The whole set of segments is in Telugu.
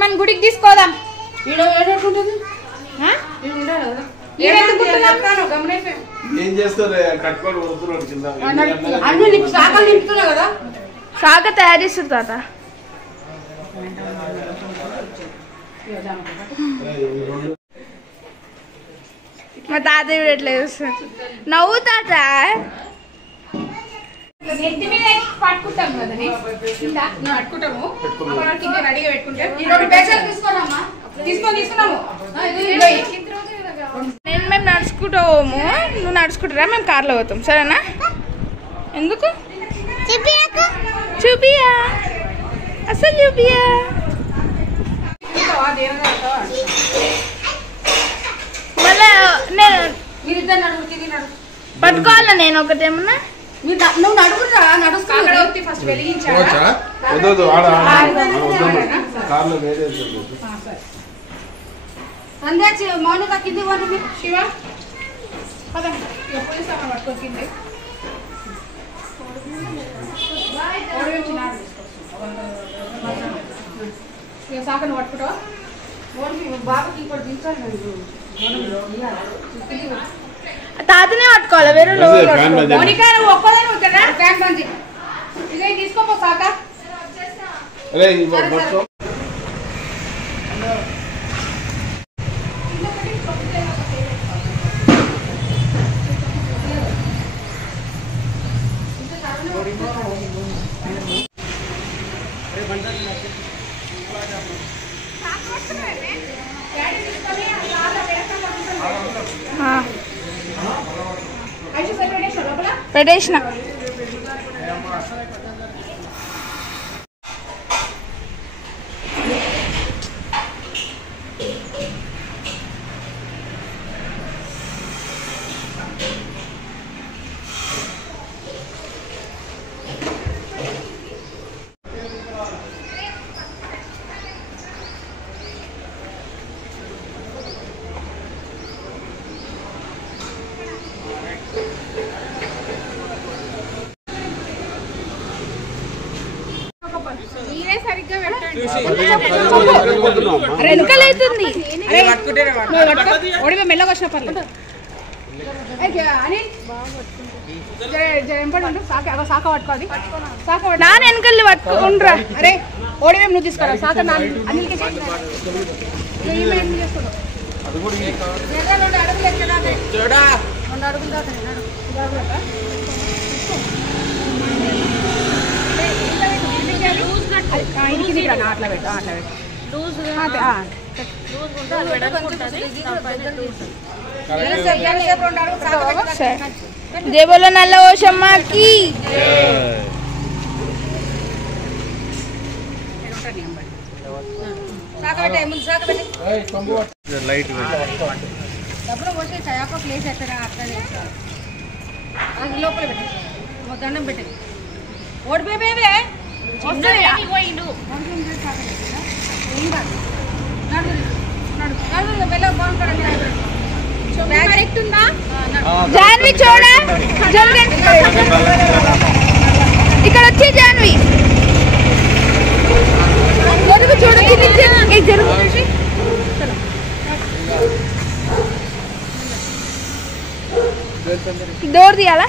మన గుడికి తీసుకోదాం. శాఖ తయారు చేస్తారు తాత. మా తాతయ్య ఎట్లేదు నవ్వు తాత. నెత్తి మీద పట్టుకుంటాం కదా, పట్టుకుంటాము రెడీగా పెట్టుకుంటే. మేము నడుచుకుంటూ పోము, నువ్వు నడుచుకుంటారా, మేము కార్లో పోతాం. సరేనా? ఎందుకు చూపియా అసలు చూపియా. మళ్ళా నేను పట్టుకోవాలా నేను ఒకటేమన్నా? నువ్వు నడుగురా నడుస్తా ఫస్ట్ వెలిగించా. మౌనిక కింది పోనీ. శివ పట్టుకోకింది సాకను పట్టుకుంటావా? బాబాకి ఇంకోటి దించాలి. తాతనే పట్టుకోవాలి, వేరే మౌనిక ఒక్కదే కదా. ఫ్యాన్ బంద్ ఇదే తీసుకోపో సాక. పెట్టేసిన. వెనకలైతుంది. మెల్లగా వచ్చిన పర్లేదు. సాక పట్టుకోది. నాన్న వెనకల్ని పట్టుకుండ్రా. అరే ఓడివే నువ్వు తీసుకురా. సాక అనిల్కి అట్లా పెట్టు అట్లా పెట్టు. జై బోలో నల్ల ఓషమ్మకి. డబ్బులు పోసి చయాప ప్లేస్ ఎక్కడ అట్లా లోపల పెట్టు. దండం పెట్టేది ఓడిపోయేవే. జాన్వి చూడా, ఇక్కడ వచ్చి జాన్వి మొదలు చూడు. డోర్ తీయాలా?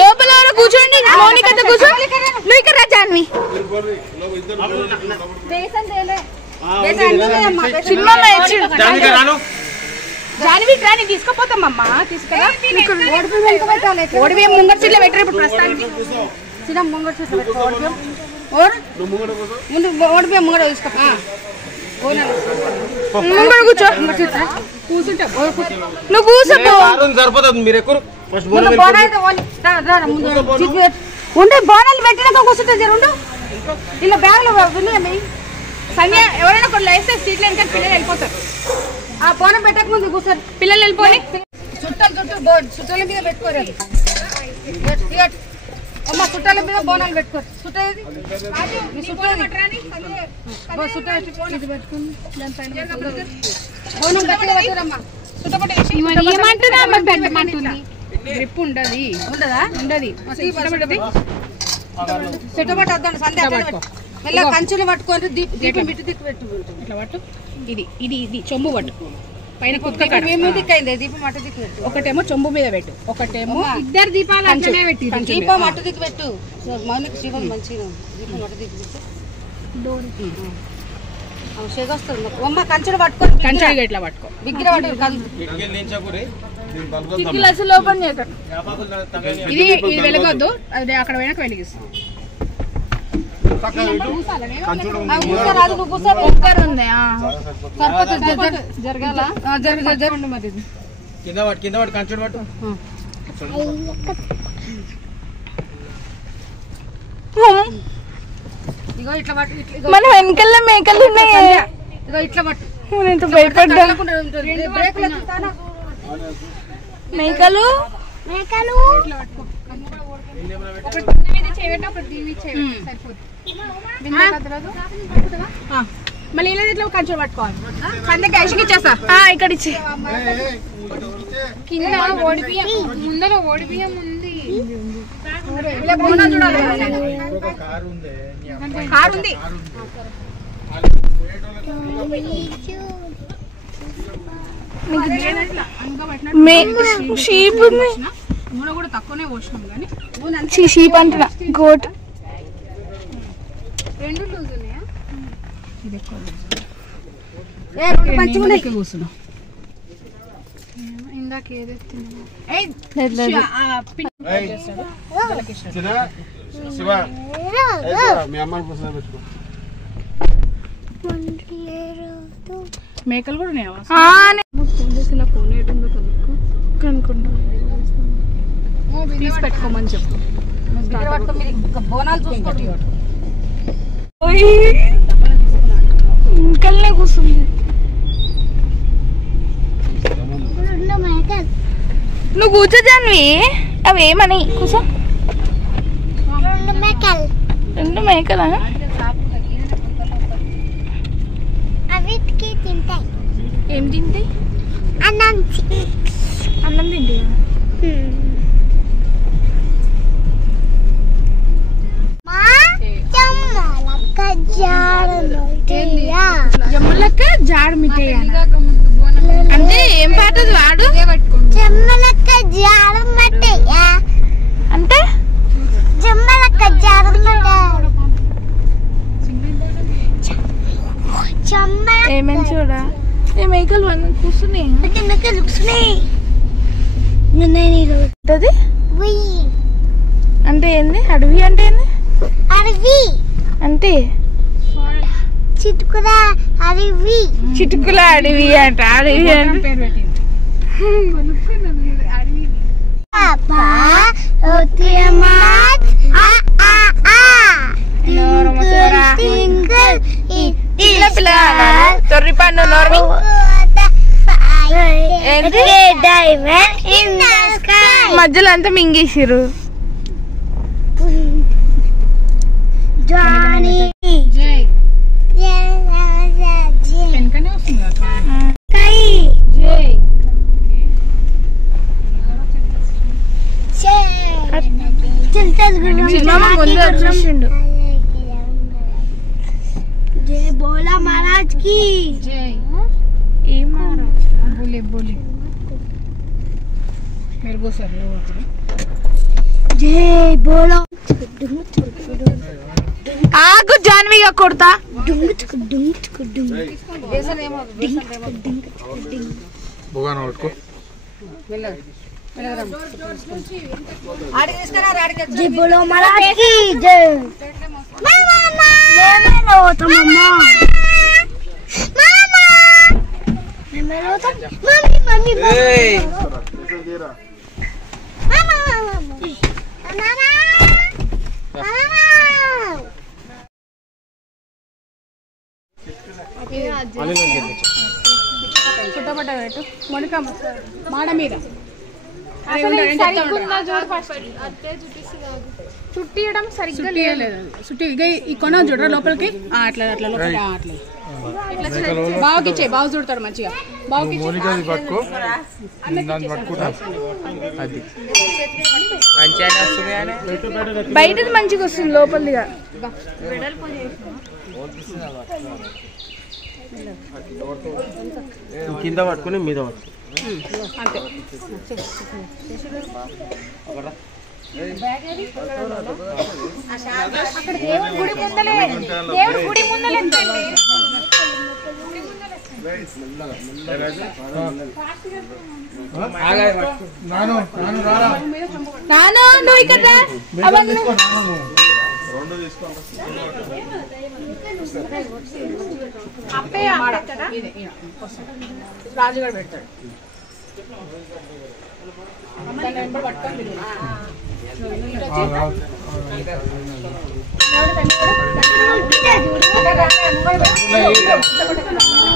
లోపల కూర్చోండి. మౌనికతో కూర్చో. నువ్వు ఇక్కడ రా జాన్వి. జాన్వి రాని తీసుకుపోతామమ్మా. తీసుకురా. ఓడిపోయి ముంగడు సీట్లో పెట్టరు ఇప్పుడు ప్రస్తుతానికి. చిన్న ముంగడు సీట్లో పెట్టు. ఓడిపోయి ముంగడ తీసుకో. ముంగడు కూర్చో. కూర్చుంటా నువ్వు కూర్చోపో. సరిపోతుంది. మీరు ఎక్కువ ఉండే బోనాలు పెట్టినాక కూర్చుంటే జరుండు. ఇలా బ్యాగ్లో విన్నాయమ్మి. సంధ్య ఎవరైనా కొన్ని లైఫ్ సీట్లు వెనక పిల్లలు వెళ్ళిపోతారు. ఆ బోనం పెట్టక ముందు కూర్చొని పిల్లలు వెళ్ళిపోయి చుట్టాల మీద పెట్టుకోరు. అమ్మ చుట్టాల మీద బోనాలు పెట్టుకోరు. చుట్టేది బోనం గట్టిగా పెట్టారమ్మా. ఏమంటున్నా పెట్టమంటుంది. గ్రిప్ ఉండదు. ఉండదా? ఉండదు. చెట్టుబట్టు వద్దండి సంధ్య మెల్ల కంచులు పట్టుకొని దీపం మిట్టు దిక్కు పెట్టు. ఇట్లా పట్టు. ఇది ఇది ఇది చెంబు పట్టు. పైన కుక్క మేము దిక్కైంది దీపం అటు దిక్కు పెట్టు. ఒకటేమో చెంబు మీద పెట్టు, ఒకటేమో ఇద్దరు దీపాలు అట్లనే పెట్టి దీపం అటు దిక్కు పెట్టు. మౌనికి శివం మంచిగా దీపం అటు దిక్కు పెట్టు. వస్తుంది అమ్మ కంచులు పట్టుకొని కంచెగా ఇట్లా పట్టుకో. బిగ్గిర పట్టు. అసలు ఓపెన్ చేయకండి. ఇది ఇది వెలగొద్దు, అది అక్కడ పోయినాక వెలిగిస్తాం. కుక్కర్ ఉంది. జరగాల జరగండి మరి. ఇది కింద పట్టు కంచుడు పట్టు. ఇగో ఇట్లా పట్టు. మన వెనకాల మేకలు ఉన్నాయి. ఇగో ఇట్లా పట్టు. నేను భయపడ్డా. మేకలు మళ్ళీ ఇలా ఇట్లా కంచెలు పట్టుకోవాలి. సంధ్య క్యాష్కి ఇచ్చేస్తా. ఇక్కడ ఇచ్చి ముందర ఓడిపియం ఉంది. కారు ఉంది. షీప్ ఉంది. నూనె కూడా తక్కువనే పోసినాం కానీ షీప్ అంటున్నా, గోట్. రెండు లూజ్ ఉన్నాయా? ఇది ఎక్కువ కూర్చున్నాం. ఇందాక మేకలు కూడా ఉన్నాయా? కనుక్కుంటా. తీసి పెట్టుకోమని చెప్పు. బోనాలు చూసుకోండి. ఇంకల్నే కూర్చుంది. నువ్వు కూర్చో జాన్వి. అవి ఏమని కూర్చో. రెండు మేకలా? ఏం తింటాయి? అన్నం తింటాయా? జమ్మలక్క జాడు మిఠాయి అంటే ఏం పాటది వాడు? జమ్మలక్క జాడు మిఠాయి అంటే జమ్మలక్క జాడు మిఠాయి. ఏమేమి చూడా? ఏ మేకలు కూర్చున్నాయి. అంటే ఏంది? అడవి అంటే ఏంది? అడవి అంటే చిటుకుల అడవి. చిటుకుల అడవి అంట. అడవి అంటే పేరు పెట్టింది. తొర్రి పండు నోర్మి. మధ్యలో అంతా మింగేసిరు. వెనకనే వస్తుంది కదా. ముందు వచ్చేసిండు. జై బోలా మహారాజ్ కి. ఏం మహారాజ్? బోలే బోలే मेरे को सर लो. జై బోలా. ఆగు జాన్విగా కొడతా. జై బోలా మహారాజ్ కి జై. చుట్టపట్ట పెట్టు. మొనికమ్మ మాడ మీద సరిగ్గా చూడు ఫస్ట్. అట్టే చూపిస్తుంది. చుట్టియడం సరిగ్గా లేదు చుట్టి ఇక ఈ కొన చూడరా లోపలికి అట్లా అట్లా లోపలికి అట్లా బావుకి ఇచ్చే బావు చూడతాడు మంచిగా బావుకి పట్టుకో దాన్ని పట్టుకుంటా అది బయటది మంచిగా వస్తుంది లోపలిగా కింద పట్టుకుని మీద పట్టుకో అంతే దేవుడు గుడి ముందలే నాను నువ్వు ఇక్కడ రాజుగారు పెడతాడు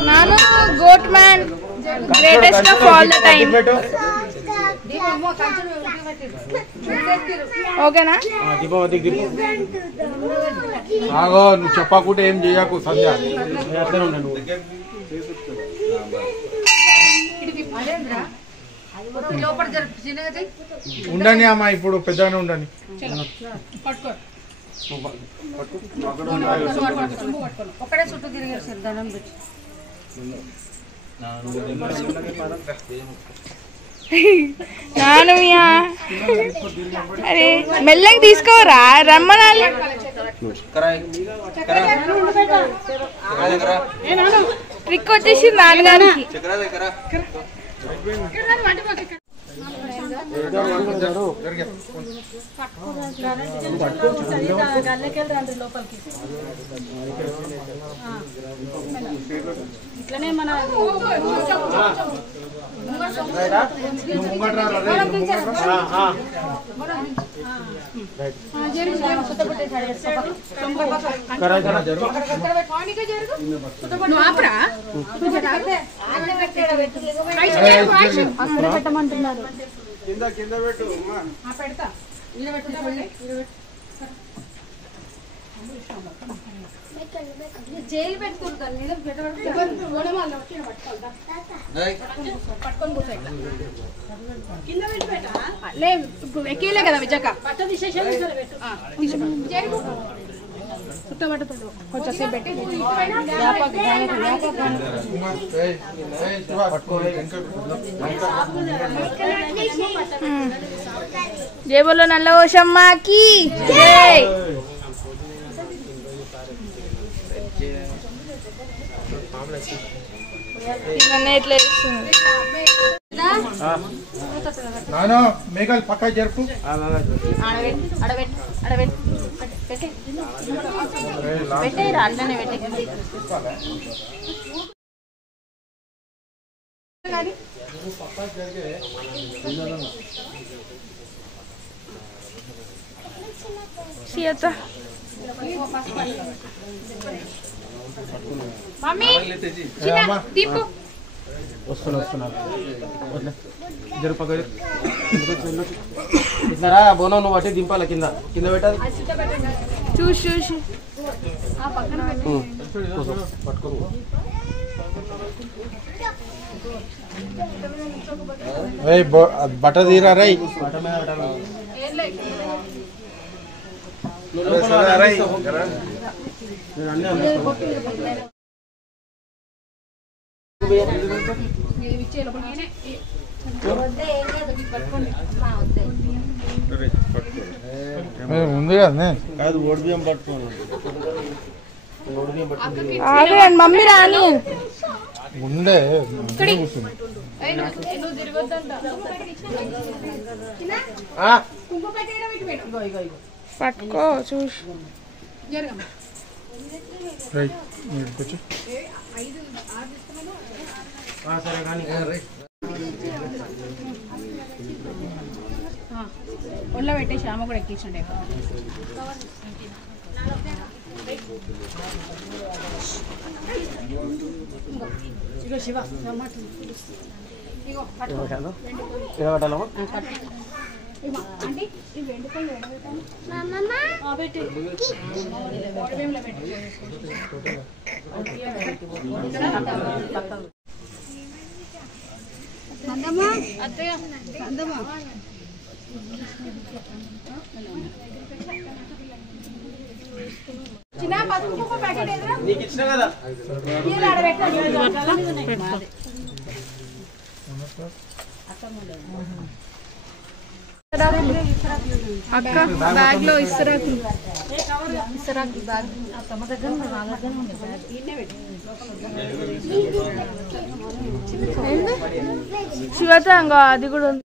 నాను goat man greatest of all the time ఓకేనా ఆగో నువ్వు చెప్పకుంటే ఏం చేయకు సంధ్య ఉండని అమ్మా ఇప్పుడు పెద్దగానే ఉండని ఒకటే చుట్టూ తిరిగారు సార్ దండం పెట్టి నాను అరే మెల్లగా తీసుకోరా రమ్మనాలి ట్రిక్ వచ్చేసి నాన్నగారికి ఇట్లనే మన పెట్టమంటున్నారు పెడతా జైలు పెట్టుకుంటారు ఎక్కేలే కదా విజాక చుట్టబట్టుతాడు కొంచెం సేపు పెట్టి జై బోలో నల్ల ఓషమ్మకి జై ఇట్లా ఇస్తుంది నాను మేఘాలు పక్కా జరుపు అట్లనే పెట్టి సీత మమ్మీ దీపు వస్తున్నా జరు పక్క ఇట్లా బోనం నువ్వు అట్టి దింపాల కింద కింద పెట్టాలి చూసి పట్టుకో బట్ట తీరా రై ఉంది కదా కాదు ఓడి బియ్యం పట్టుకోండి మమ్మీ రాని ఉండే పట్టుకో చూసి సరే కానీ ఒళ్ళో పెట్టేసి ఆమె కూడా ఎక్కించండి అంటే ఈ వెండిపల్లి ఎడబెట్టాను చిన్న పసుపు ప్యాకెట్ ఏదైనా నీకు ఇచ్చిన కదా అక్క బ్యాగ్ లో ఇస్తరాకు బ్యాగ్ శివత అంగో అది కూడా ఉంది.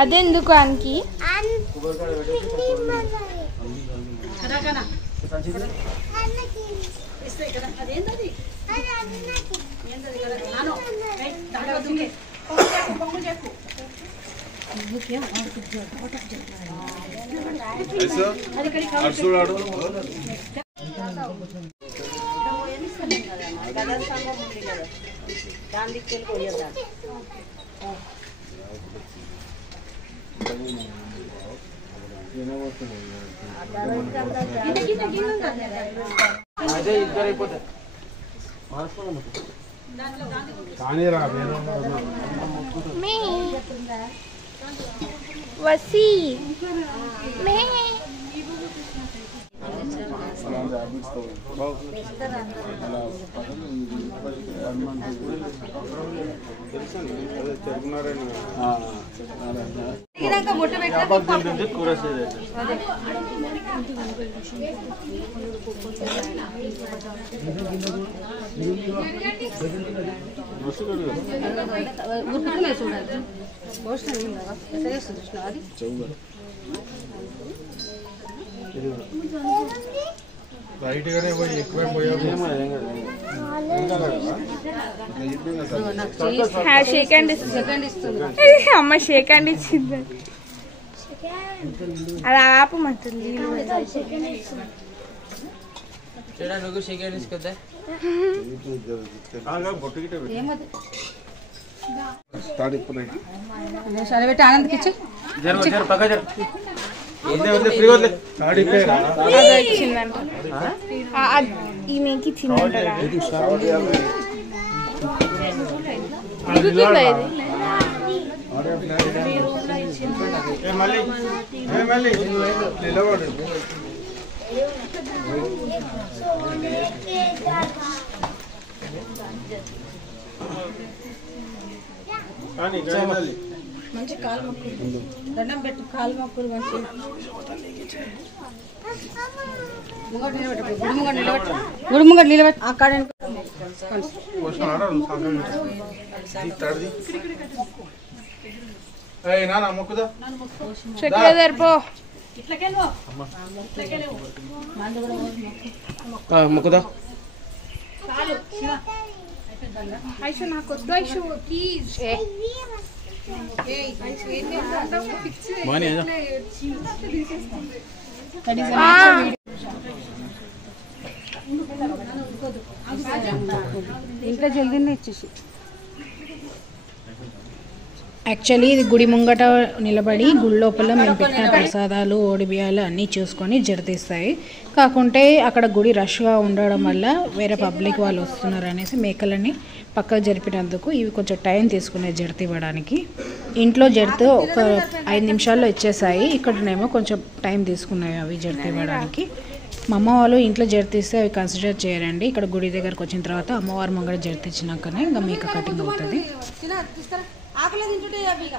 అదెందుకు అనికి అదే ఇద్దరు అయిపోతాయి కానీ రా వసి రైట్ గానే పోయి ఎక్కువ పోయాము షేక్ హ్యాండ్ ఇస్తుంది అమ్మ షేక్ హ్యాండ్ ఇచ్చింది అది ఆపమంటుంది నువ్వు షేక్ హ్యాండ్ తీసుకొద్దా పెట్టి ఆనంద్కి ఇచ్చి ఇచ్చిందంట ఈమెకి ఇచ్చిందంటారా దిగుతుందా ఇది నిలబడు మంచి కాలు మొక్కులు దండం పెట్టు కాలు మొక్కులు మంచి గుడి ముంగట నిలబెట్టు అక్కడ మొక్కుదా చక్కెర సరిపో మొక్కుదా ఐషు నాకు వద్దు ఐషు ప్లీజ్ ఇంట్లో జల్దీనే ఇచ్చేసి యాక్చువల్లీ ఇది గుడి ముంగట నిలబడి గుడి లోపల మేము పెట్టిన ప్రసాదాలు ఓడిబియాలు అన్నీ చూసుకొని జరతీస్తాయి. కాకుంటే అక్కడ గుడి రష్గా ఉండడం వల్ల వేరే పబ్లిక్ వాళ్ళు వస్తున్నారు అనేసి మేకలని పక్కకు జరిపినందుకు ఇవి కొంచెం టైం తీసుకునే జడత ఇవ్వడానికి. ఇంట్లో జడత ఒక 5 నిమిషాల్లో ఇచ్చేసాయి, ఇక్కడనేమో కొంచెం టైం తీసుకున్నాయి అవి జడత ఇవ్వడానికి. మా అమ్మ వాళ్ళు ఇంట్లో జడతీస్తే అవి కన్సిడర్ చేయరండి. ఇక్కడ గుడి దగ్గరకు వచ్చిన తర్వాత అమ్మవారి ముంగడ జడతీచ్చినాకనే ఇంకా మేక కటింగ్ అవుతుంది. ఆకలి తింటుంటే అవి ఇక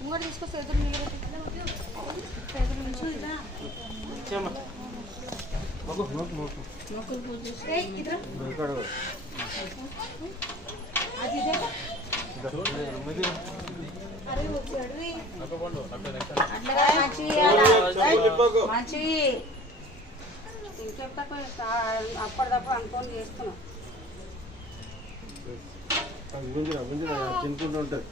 ముంగడు తీసుకొస్తే ఎదురు మంచివి అప్పటిదప్పుడు అనుకోని చేస్తున్నాం. చినుకుంటూ ఉంటుంది.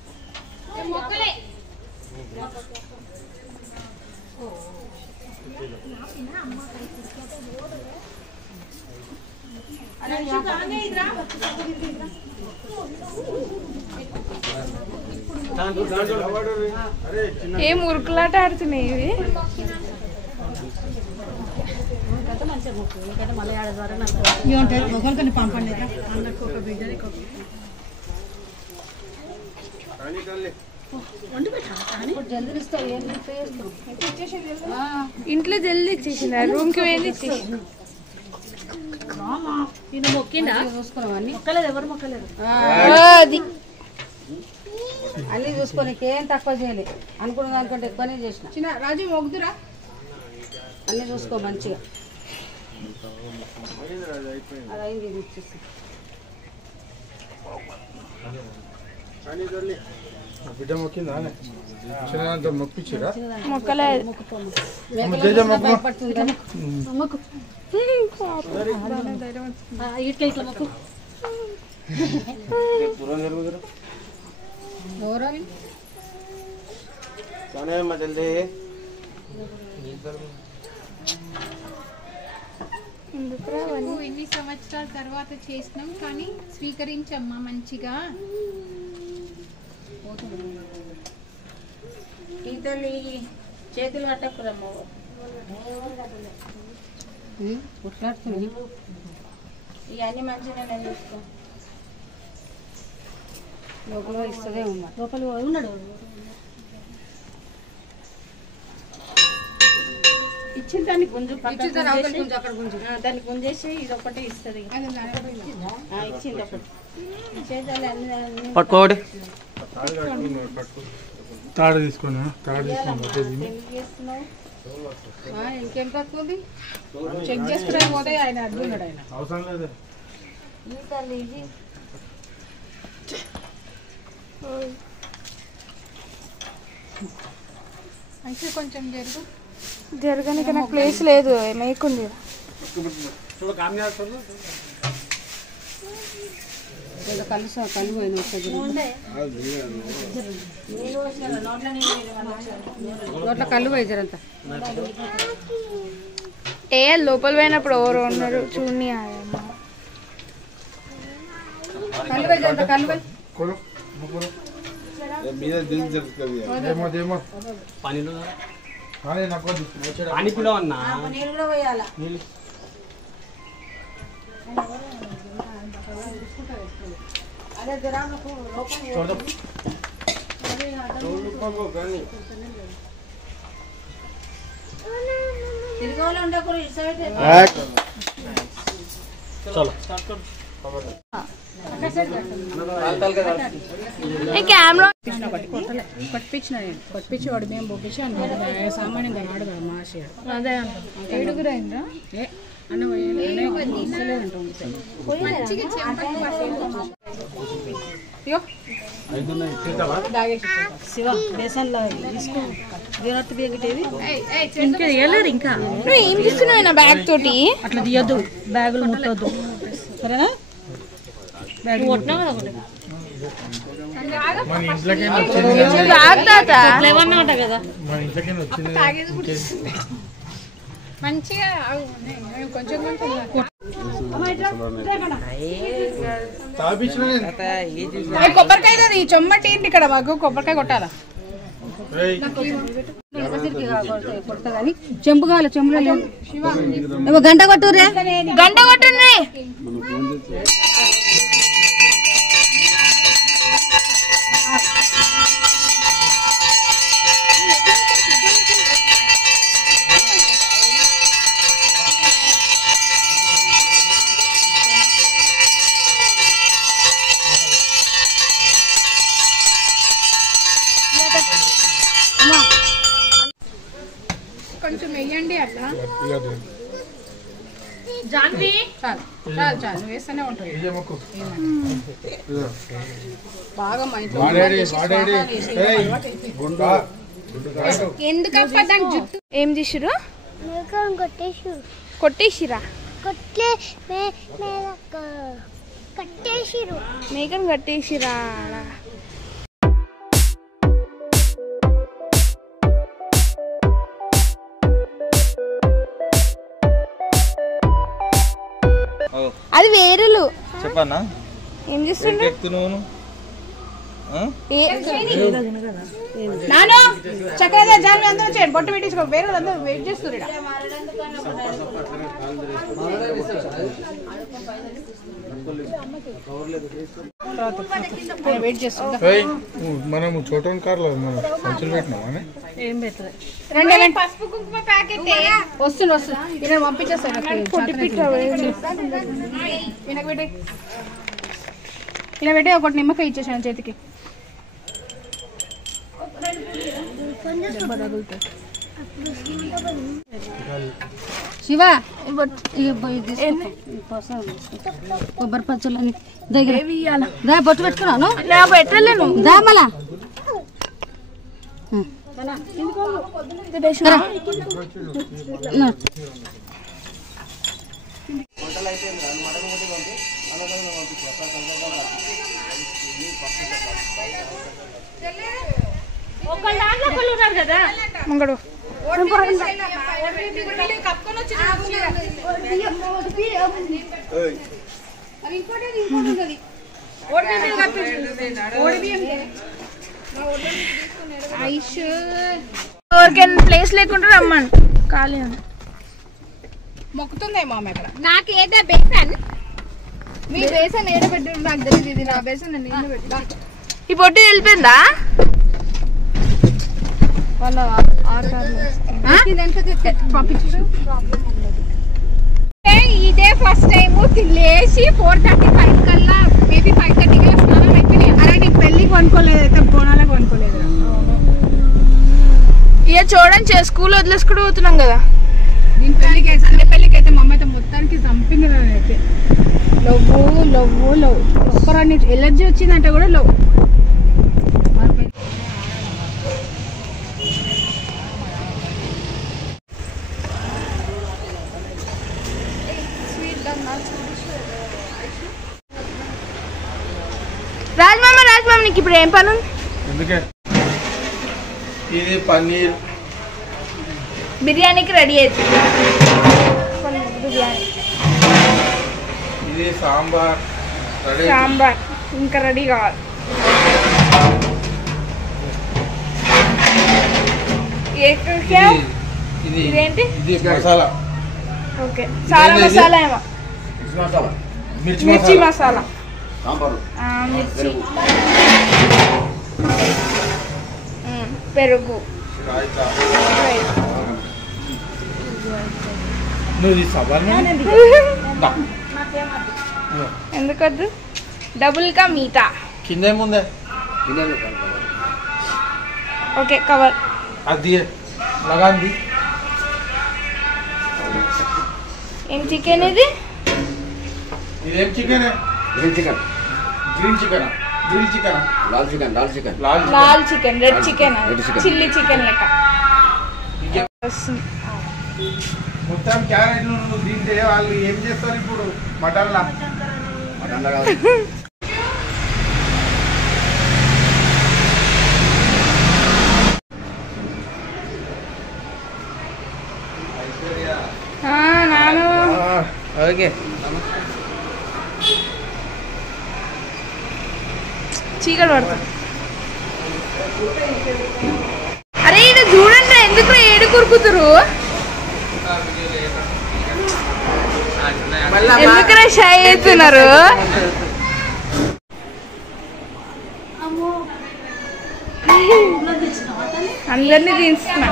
ఏం ఉరుకులాట ఆడుతున్నాయి ఇవి. ఇంట్లో జల్దీ ఇచ్చేసింది, రూమ్ కి వెళ్ళి ఇచ్చేసి అన్ని చూసుకొని ఏం తక్కువ చేయలే. అనుకున్న దానికంటే ఎక్కువనే చేసిన. చిన్న రాజు మొగ్దురా, అన్ని చూసుకో మంచిగా. అది అయింది, ఇది ఇచ్చేసి బిడ్డ మొక్కిందా చిన్న మొక్కిచ్చిరా మొక్కలేదు. జల్దీ ఎన్ని సంవత్సరాల తర్వాత చేసినాం కానీ స్వీకరించమ్మా మంచిగా. చేతులు పట్టకురమ్మ. కొట్లాడుతుంది. ఇవన్నీ మంచిగా చూసుకో. లోపల ఇస్తుందే ఉన్నా. లోపల ఉన్నాడు. ఇచ్చిన దాన్ని గుంజు అక్కడ గుంజు దాన్ని గుంజేసి ఇది ఒకటి ఇస్తుంది. ఇచ్చింది ఒకటి చేద్దాలి. అన్ని పట్టుకోండి. తాడు తీసుకున్నా, తాడు తీసుకుని ఇంకేం తక్కువది చెక్ చేసుకునే పోతే ఆయన అడ్డున్నాడు. ఆయన అవసరం లేదు. అయితే కొంచెం జరగనికి నాకు ప్లేస్ లేదు, మేకుంది. కళ్ళు పోయింది. నోట్ల కళ్ళు పోయిజరంతా. ఏ లోపల పోయినప్పుడు ఎవరు ఉన్నారు చూడని. కళ్ళు పోయిజరంత కళ్ళు పోయి पानी पिलो अन्ना నీళ్ళు కూడా పోయాలా. అదే గ్రామకు తిరుగోలు ఉండకూడదు. ఇటు సైడ్ కెమెరా పట్టించిన నేను పట్టించి వాడు మేము పంపించి అన్న సామాన్యంగా రాడు కదా మా ఆశ. అదే ఏడుగురు అయిందా? అన్న శివ బేసన్లో తీసుకో. ఇంకా తీయలేరు. ఇంకా నువ్వు ఏం చేస్తున్నావు నా బ్యాగ్ తోటి? అట్లా తీయద్దు, బ్యాగులు ముట్టొద్దు సరేనా? బ్యాగ్ మన ఇంట్లోకైనా కదా మన ఇంట్లోకైనా వచ్చింది. మంచిగా కొంచెం తాపించిన కొబ్బరికాయ కదా ఈ చెమ్మటి ఏంటి ఇక్కడ మాకు కొబ్బరికాయ కొట్టాలా? కొడతాదని చెంబు కావాలి. చెంబులో లేదు. గంట కొట్టురే, గంట కొట్టుండ్రి. కొంచెం వెయ్యండి అట్లా. జాన్వి చాలు చాలు చాలు నువ్వు వేస్తూనే ఉంటుంది ఇదే మొక్కు బాగా మా ఇంట్లో వాడేడి ఏయ్ గుండా ఎందుకప్ప దాని జుట్టు ఏం చేసిరు? మేకను కొట్టేసి కొట్టేసిరా? కొట్లే కట్టేసిరు. మేకను కట్టేసిరా? అది వేరులు. చెప్పన్నా ఏం చేస్తుండ్రు? ఎక్కుతున్నావు నాను చక్కగా జాను అందరూ చేయండి బొట్టు పెట్టించుకో వేరే అందరూ వెయిట్ చేస్తున్నారు వెయిట్ చేస్తుందా మనము చోటోన్ కార్లో మనం సంచులు పెట్టినామా ఏం పెట్టలేదు రండి పసుపు కుంకుమ ప్యాకెట్ వస్తుంది నేను పంపించేస్తాను ఇలా పెట్టి ఒకటి నిమ్మకాయ ఇచ్చేసాను చేతికి శివ కొబ్బరి పచ్చళ్ళని దగ్గర దా బొట్టు పెట్టుకున్నాను పెట్టలేను. దా మళ్ళా ముంగడు ఎవరికైనా ప్లేస్ లేకుండా రమ్మను ఖాళీ అని మొక్కుతుందేమో ఆమె అక్కడ నాకు ఏదో బేసన్ మీ బేసన్ ఏడ పెట్టారు నాకు తెలియదు ఇది నా బేసన్ నేను పెట్టా ఈ పొట్టు వెళ్ళిపోయిందా? వాళ్ళ ఇదే ఫస్ట్ టైం లేచి 4:35 కల్లా మేబీ 5:30 కల్లా స్నానం అయిపోయినాయి. అరే నీ పెళ్ళికి కొనుక్కోలేదు అయితే బోనాలకు కొనుక్కోలేదు ఇక చూడండి స్కూల్ వదిలేసుకుంటూ పోతున్నాం కదా. దీని పెళ్ళికి సండే పెళ్ళికి అయితే మా అమ్మ అయితే మొత్తానికి చంపింది అయితే లవ్వు ఒక్కరాన్ని ఎలర్జీ వచ్చిందంటే కూడా లవ్ రాజమామ నీకు ఇప్పుడు ఏం పని ఉంది? ఎందుకే ఇది పన్నీర్ బిర్యానీకి రెడీ అవుతుంది. బిర్యానీ ఇది సాంబార్ రెడీ సాంబార్ ఇంకా రెడీ కావాలి. ఇది ఇదేంటి? ఇది మసాలా ఓకే చాలా మసాలా ఏమో మిర్చి మిర్చి మసాలా మసాలా మిర్చి పెరుగు నువ్వు ఈ సవాల్ ఎందుకొద్దు? డబుల్ కా మీఠా కింద ఏముందే ఓకే కవర్ అది లగాంది ఏం చికెన్ ఇది? ఇదేం chicken green chicken grill chicken లాల్ chicken red chicken chilli chicken లెక్క మొత్తం క్యారెట్ నువ్వు తింటే వాళ్ళు ఏం చేస్తారు ఇప్పుడు మటన్లా నాను ఓకే చీకటి పడుతుంది. అరే ఇది చూడండి ఎందుకు ఏడు కురుకుతురు ఎందుకు షై అవుతున్నారు? అందరినీ తీస్తున్నా.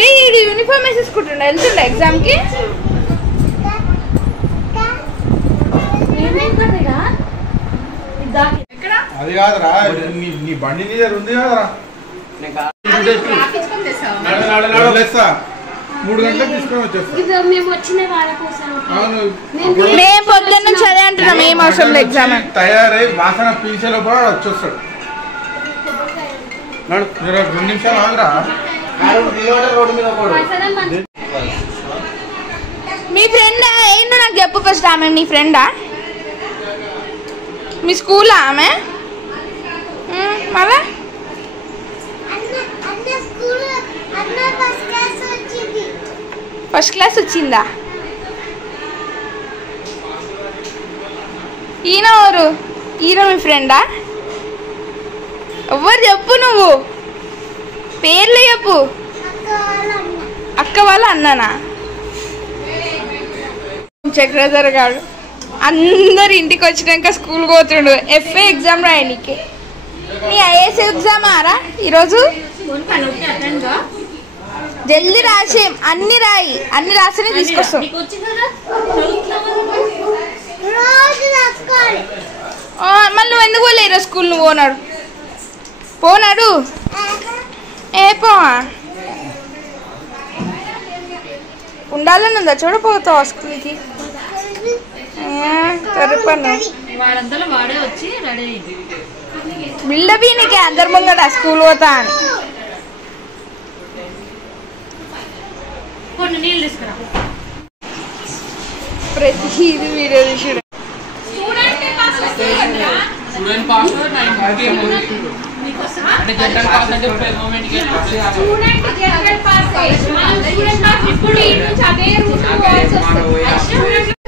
ఏ యూనిఫామ్ వేసేసుకుంటుండ వెళ్తుండ ఎగ్జామ్ కి అది కాదురా నీ బండి నీ దగ్గర ఉంది కాదురా 3 గంటలకు తీసుకొని వచ్చేస్తా మేము వచ్చిన వాళ్ళ కోసం అవును మేము పొద్దున్న నుంచి అదే అంటున్నాం ఏం అవసరం లేదు ఎగ్జామ్ తయారై వాసన పీల్చే లోపల వచ్చేస్తాడు 2 నిమిషాలు ఆగురా రోడ్డు మీద మీ ఫ్రెండ్ ఏంటో నాకు చెప్పు ఫస్ట్ ఆమె మీ ఫ్రెండా మీ స్కూలా ఆమె మళ్ళా ఫస్ట్ క్లాస్ వచ్చిందా ఈయన ఎవరు ఈయన మీ ఫ్రెండా ఎవరు చెప్పు నువ్వు పేర్లు చెప్పు అక్క వాళ్ళ అన్ననా చక్రధర్ గారు అందరు ఇంటికి వచ్చినాక స్కూల్ పోతుండు ఎఫ్ఏ ఎగ్జామ్ రాయడానికి నీ ఐఏఎస్ ఎగ్జామ్ ఆరా ఈరోజు జల్దీ రాసే అన్ని రాసినే తీసుకొస్తాం మళ్ళీ నువ్వు ఎందుకు పోలే ఈరోజు స్కూల్ నువ్వు పోనాడు ఏ పోవా ఉండాలని ఉందా చూడపోతావా స్కూల్కి సరిపను బిల్డప్ నీకే అందరి ముంగట స్కూల్ పోతా అని ప్రతి ఇది వీడియో చూసాడు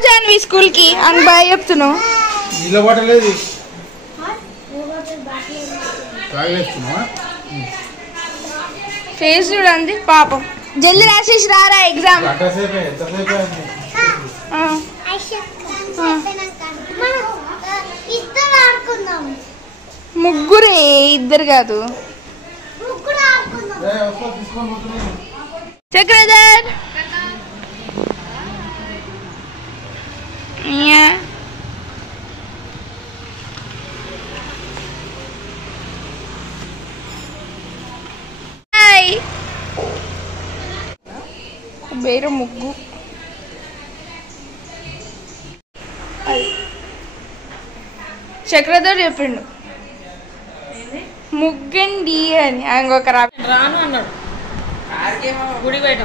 జాన్వి స్కూల్ కి అని బాగా చెప్తున్నావు ఫేస్ చూడండి పాపం జల్దీ రాసేసి రారా ఎగ్జామ్ ముగ్గురే ఇద్దరు కాదు చక్రధర్ వేరే ముగ్గు చక్రధర్ చెప్పిండు ముగ్గండి అని ఇంకొక రాను అన్నాడు గుడి బయట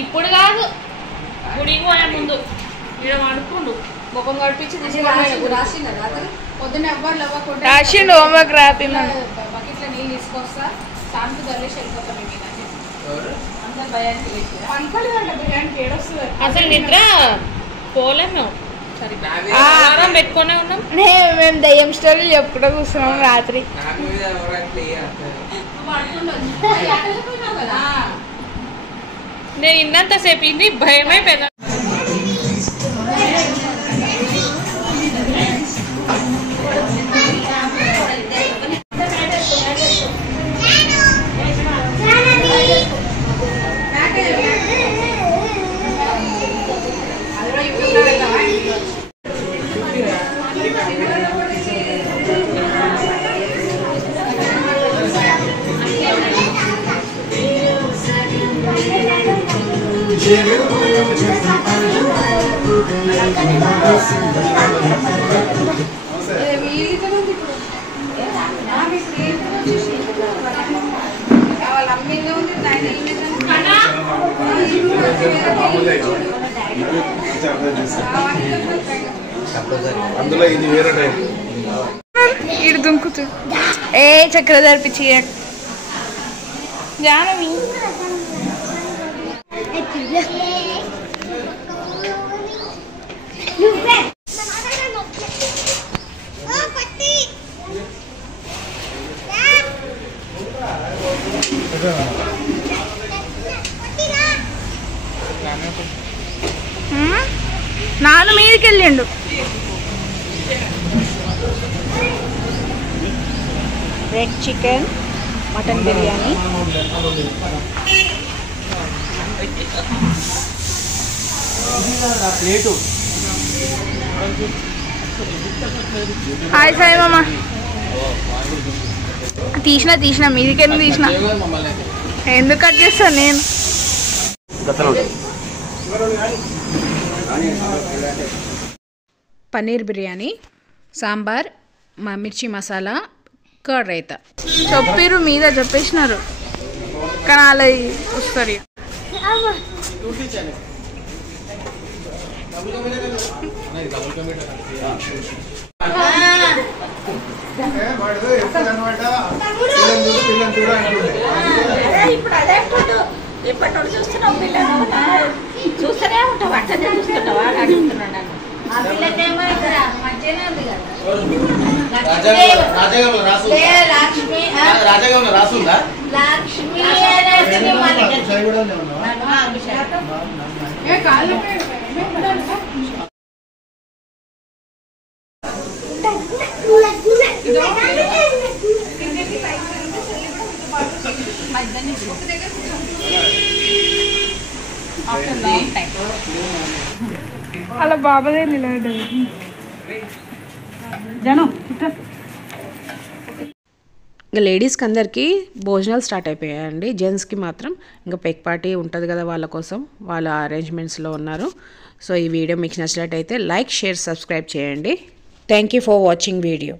ఇప్పుడు కాదు గుడికి పోయే ముందు ఇక్కడ అనుకుండు ముఖం కడిపించి పొద్దున్న ఎవ్వరు రాసిండు హోంవర్క్ రాపిందని బకెట్లో నీళ్ళు తీసుకొస్తా సాంపు దర్లేసి వెళ్ళిపోతాం అసలు నిద్ర పోలేము పెట్టుకునే ఉన్నాం మేము దయ్యం స్టోరీలు చెప్పుకుంటూ కూర్చున్నాం రాత్రి నేను ఇన్నంతసేపు ఇది భయమే పెద్ద అందులో ఇది వేరే టైం ఇటు దుంకుతూ ఏ చక్రధర్ పిచ్చి జానవి నాన్న మీదకి వెళ్ళిండు red chicken mutton biryani plate hi Sai మామ తీసిన మీదికెళ్ళి తీసిన ఎందుకు కట్ చేస్తాను నేను పన్నీర్ బిర్యానీ, సాంబార్, మిర్చి మసాలా, కర్డ్ రైతా. చెప్పిర్రు మీద చెప్పేసినారు కానీ అలా వస్తారు. ఇప్పుడు అదే ఎప్పటి చూస్తున్నావు పిల్లలు చూస్తూనే ఉంటావు అట్లనే చూస్తుంటావా అని అడుగుతున్నాను నన్ను. రాజాగా రాసుందా అలా బాబాదే నిలబడ్డది. ఇంకా లేడీస్కి అందరికీ భోజనాలు స్టార్ట్ అయిపోయాయండి. జెంట్స్కి మాత్రం ఇంకా పెక్ పార్టీ ఉంటుంది కదా, వాళ్ళ కోసం వాళ్ళ అరేంజ్మెంట్స్లో ఉన్నారు. సో ఈ వీడియో మీకు నచ్చినట్లయితే లైక్, షేర్, సబ్స్క్రైబ్ చేయండి. Thank you for watching video.